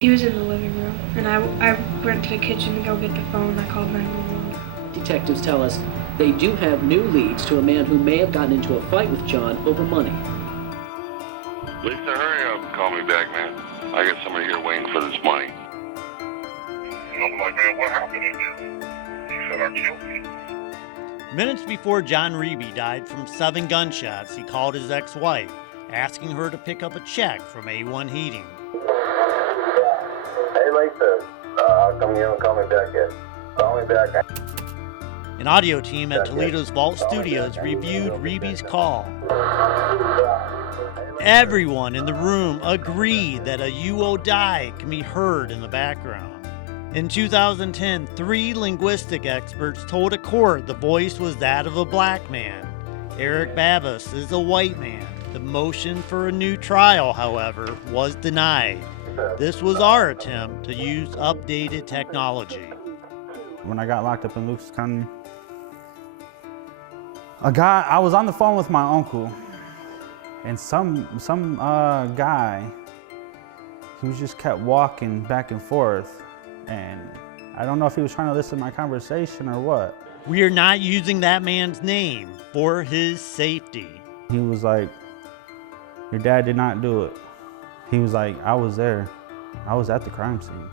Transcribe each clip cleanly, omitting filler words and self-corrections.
He was in the living room, and I went to the kitchen to go get the phone. I called 911. Detectives tell us they do have new leads to a man who may have gotten into a fight with John over money. Lisa, hurry up and call me back, man. I got somebody here waiting for this money. And I'm like, man, what happened in there? He said, I killed me. Minutes before John Riebe died from 7 gunshots, he called his ex-wife, asking her to pick up a check from A1 Heating. Hey, Lisa, come here and call me back yet. Call me back. An audio team at Toledo's Vault Studios reviewed Riebe's call. Everyone in the room agreed that a UO die can be heard in the background. In 2010, 3 linguistic experts told a court the voice was that of a black man. Eric Babos is a white man. The motion for a new trial, however, was denied. This was our attempt to use updated technology. When I got locked up in Lucas County, I was on the phone with my uncle, and some guy, he just kept walking back and forth, and I don't know if he was trying to listen to my conversation or what. We are not using that man's name for his safety. He was like, your dad did not do it. He was like, I was there. I was at the crime scene.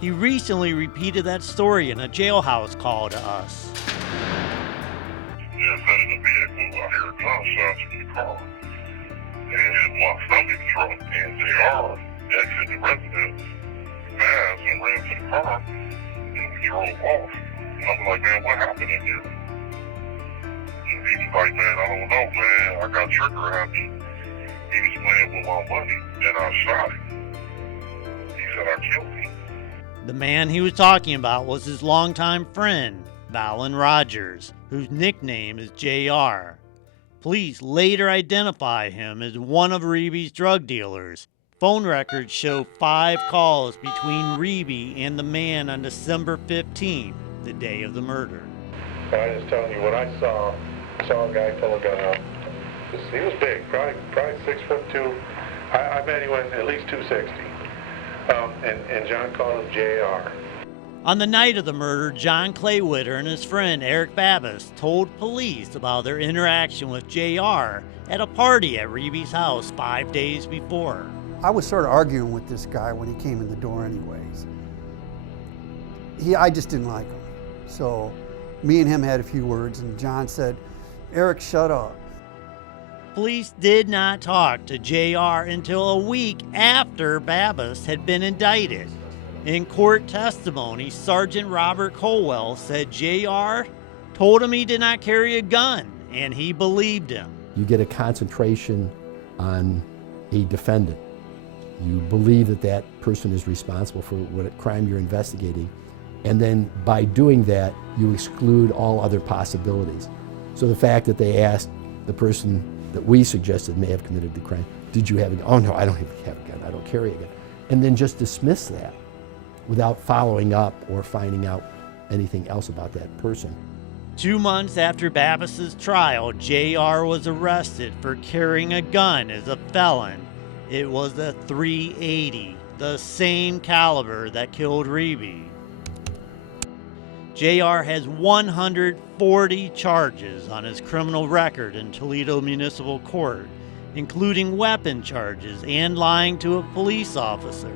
He recently repeated that story in a jailhouse call to us. Yeah, sat in the vehicle. I heard gunshots from the car. And my stomach dropped, and JR exited the residence fast and ran to the car, and we drove off. And I was like, man, what happened in here? And he was like, man, I don't know, man. I got trigger happy. He was playing with my money, and I shot him. He said I killed him. The man he was talking about was his longtime friend, Valen Rogers, whose nickname is JR. Police later identify him as one of Riebe's drug dealers. Phone records show 5 calls between Riebe and the man on December 15th, the day of the murder. I'm just telling you what I saw. Saw a guy pull a gun out. He was big, probably 6'2". I bet he went at least 260. And John called him JR. On the night of the murder, John Claywitter and his friend Eric Babos told police about their interaction with JR at a party at Riebe's house 5 days before. I was sort of arguing with this guy when he came in the door anyways. I just didn't like him. So me and him had a few words, and John said, Eric, shut up. Police did not talk to JR until a week after Babos had been indicted. In court testimony, Sergeant Robert Colwell said JR told him he did not carry a gun, and he believed him. You get a concentration on a defendant. You believe that that person is responsible for what crime you're investigating, and then by doing that, you exclude all other possibilities. So the fact that they asked the person that we suggested may have committed the crime, did you have a gun? Oh no, I don't have a gun, I don't carry a gun. And then just dismiss that without following up or finding out anything else about that person. 2 months after Babos' trial, JR was arrested for carrying a gun as a felon. It was a .380, the same caliber that killed Riebe. JR has 140 charges on his criminal record in Toledo Municipal Court, including weapon charges and lying to a police officer.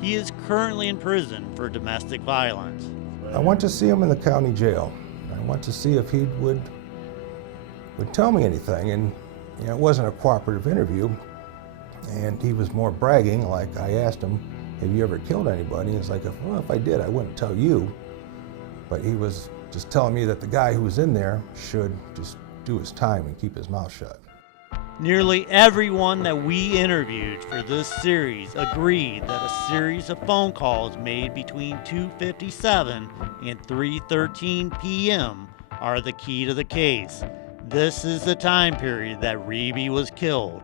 He is currently in prison for domestic violence. I went to see him in the county jail. I went to see if he would tell me anything, and it wasn't a cooperative interview, and he was more bragging. Like, I asked him, have you ever killed anybody? He's like, well, if I did, I wouldn't tell you. But he was just telling me that the guy who was in there should just do his time and keep his mouth shut. Nearly everyone that we interviewed for this series agreed that a series of phone calls made between 2:57 and 3:13 p.m. are the key to the case. This is the time period that Riebe was killed.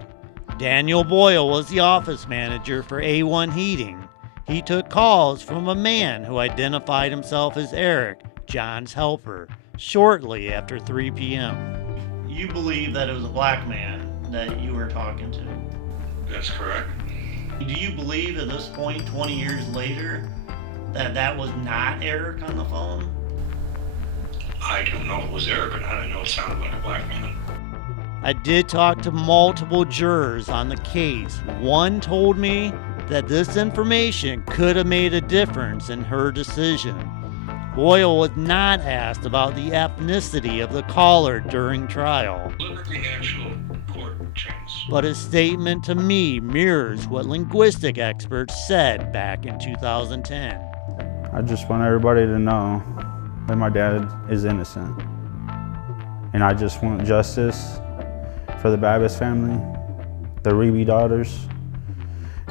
Daniel Boyle was the office manager for A1 Heating. He took calls from a man who identified himself as Eric, John's helper, shortly after 3 p.m. You believe that it was a black man that you were talking to? That's correct. Do you believe at this point, 20 years later, that that was not Eric on the phone? I don't know if it was Eric or not. I know it sounded like a black woman. I did talk to multiple jurors on the case. One told me that this information could have made a difference in her decision. Boyle was not asked about the ethnicity of the caller during trial. Look at the actual court transcript. But his statement to me mirrors what linguistic experts said back in 2010. I just want everybody to know that my dad is innocent. And I just want justice for the Babos family, the Riebe daughters.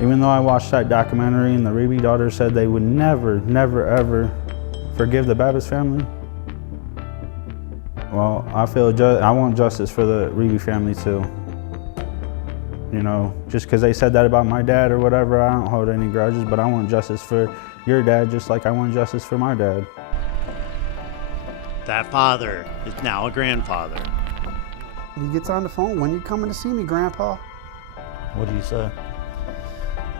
Even though I watched that documentary and the Riebe daughters said they would never, never, ever forgive the Babos family, well, I want justice for the Riebe family too. You know, just because they said that about my dad or whatever, I don't hold any grudges, but I want justice for your dad just like I want justice for my dad. That father is now a grandfather. He gets on the phone, when you coming to see me, Grandpa? What do you say?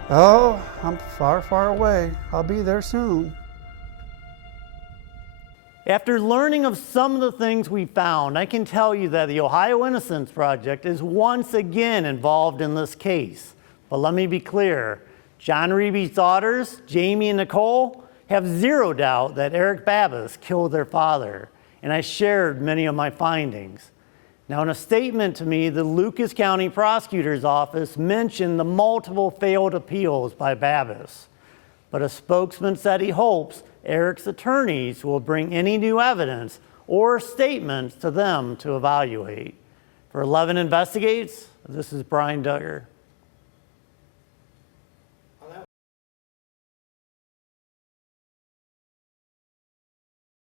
Oh, I'm far, far away. I'll be there soon. After learning of some of the things we found, I can tell you that the Ohio Innocence Project is once again involved in this case. But let me be clear, John Riebe's daughters, Jamie and Nicole, have zero doubt that Eric Babos killed their father, and I shared many of my findings. Now, in a statement to me, the Lucas County Prosecutor's Office mentioned the multiple failed appeals by Babos, but a spokesman said he hopes Eric's attorneys will bring any new evidence or statements to them to evaluate. For 11 Investigates, this is Brian Duggar.